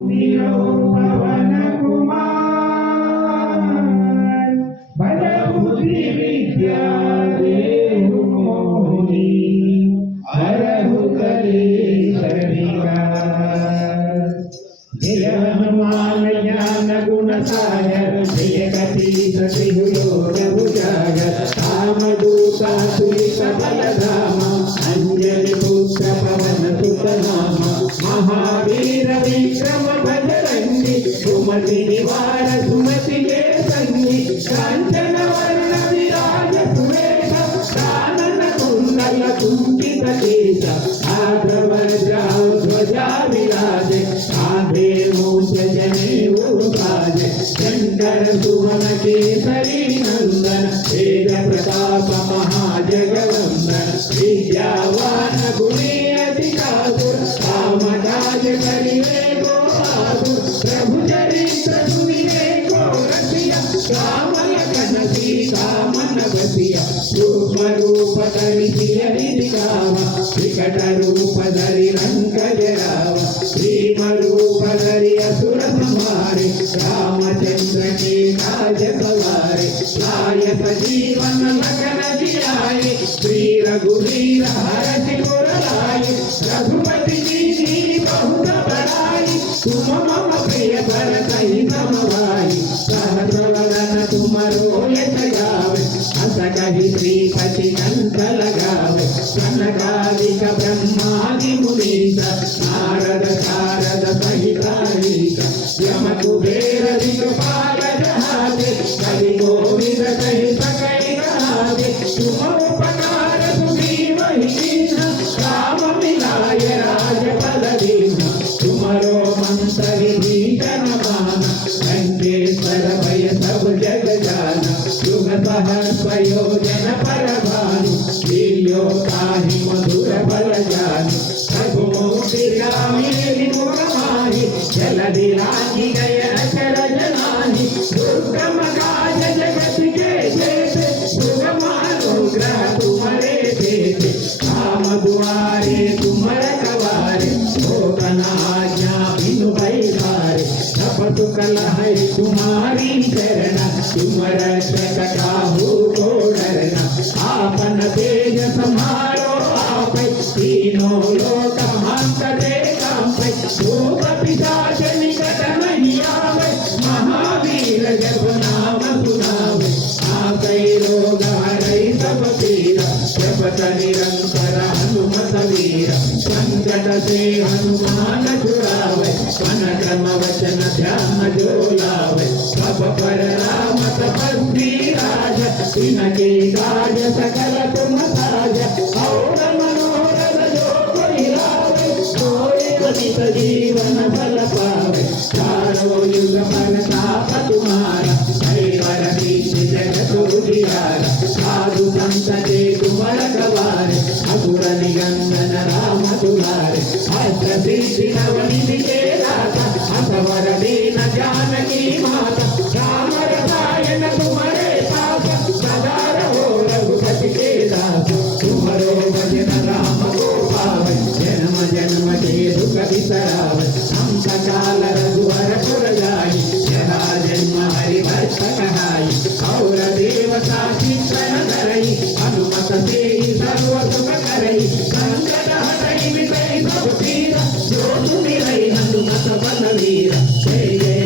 पवन कुमार बल बुद्धि विद्या देहु मोहि हरहु कलेश विकार। जय हनुमान ज्ञान गुण सागर जय कपीस तिहु लोक उजागर। राम दूत तुलित बलधाम अंजनी पुत्र पवन सुत नाम। महावीर विक्रम बजरंगी सुमति निवार सुमति के संगी। कांचन वर्ण विराज सुरेश कानन कुंडल कुंचित केश। आद्रवज्र ध्वजा विराजे कांधे मूष जनेऊ साजे। शंकर सुमन केसरी नंदन तेज प्रताप महाजगवंदन। विद्यावान गुणी अति चातुर राम काज करिवे को आतुर। प्रभु चरित्र सुनिवे को रसिया राम लखन सीता मन बसिया। सूक्ष्म रूप धरि सियहि दिखावा विकट रूप धरि लंक जरावा। भीम रूप धरि असुर संहारे रामचंद्र के काज सवारे। लाय सजीवन लखन जियाए श्री रघुवीर हरषि उर लाए। रघुपति कीन्ही बहुत बड़ाई तुम मम प्रिय भरतहि सम भाई। सहस वदन तुमरो यश गावे अस कहि श्रीपति कंठ लगावे। सनकादिक ब्रह्मादि मुनीसा नारद शारद सहित अहीसा। यम कुबेर दिक्पाल जहाते कवि गोविंद कहि सकहि कहाते। तुम उपकार सुग्रीवहि कीन्हा राम मिलाय राजपद दीन्हा। तुमरो मंतरि भीषण माना लंकेश्वर भय सब जग जाना। युग सहस्र योजन पर भानु लील्यो ताहि मधुर फल जानु। रघुमूर्ति रामेरि मुख माहि जलधि लांघि गए अचरज नाहि। दुर्गम काज जगत के जेते सुगम अनुग्रह तुम्हारे देते। राम दुआरे तुम रखवारे होतन आज्ञा बिनु पैसारे। तपतु कलहै तुम्हारी चरण तुम रक्षक काहू को डरना। आपन तेज समारो आपै तीनों लोक हांकते कांपै। भूत पिशाच निकट नहीं आवे महावीर जब नाम सुनावे। आकै रोग हरै सब पीरा जपत निरंतर हनुमत वीर। संकट से हनुमान छुड़ावे मन क्रम वचन ध्यान जो लावे। सब पर राम तपस्वी राज तिनके काज सकल तुम साज। और मनोरथ जो कोई लावे सोई अमित जीवन फल पावे। चारों युग प्रताप तुम्हारा कैवर कीर्त जगत उजियारा। साधु संत के तुम रखवारे असुर निकंदन राम दुलारे। अष्ट सिद्धि नवनिधि के दाता असवर दीन जानकी माता। राम रसायन तुम्हारे पास सदा रहो रघुपति के दास। तुम्हारो भजन राम को पावे जन्म जन्म के दुख बिसरावे। अंत काल रघुवर पुर जाई जरा जन्म हरि भक्त कहाई। और देवता चित्तन धरई हनुमत से सर्व सुख करई। संकट हटई मिटई सब पीरा जो सुमिरई हनुमत बल वीरा। जय जय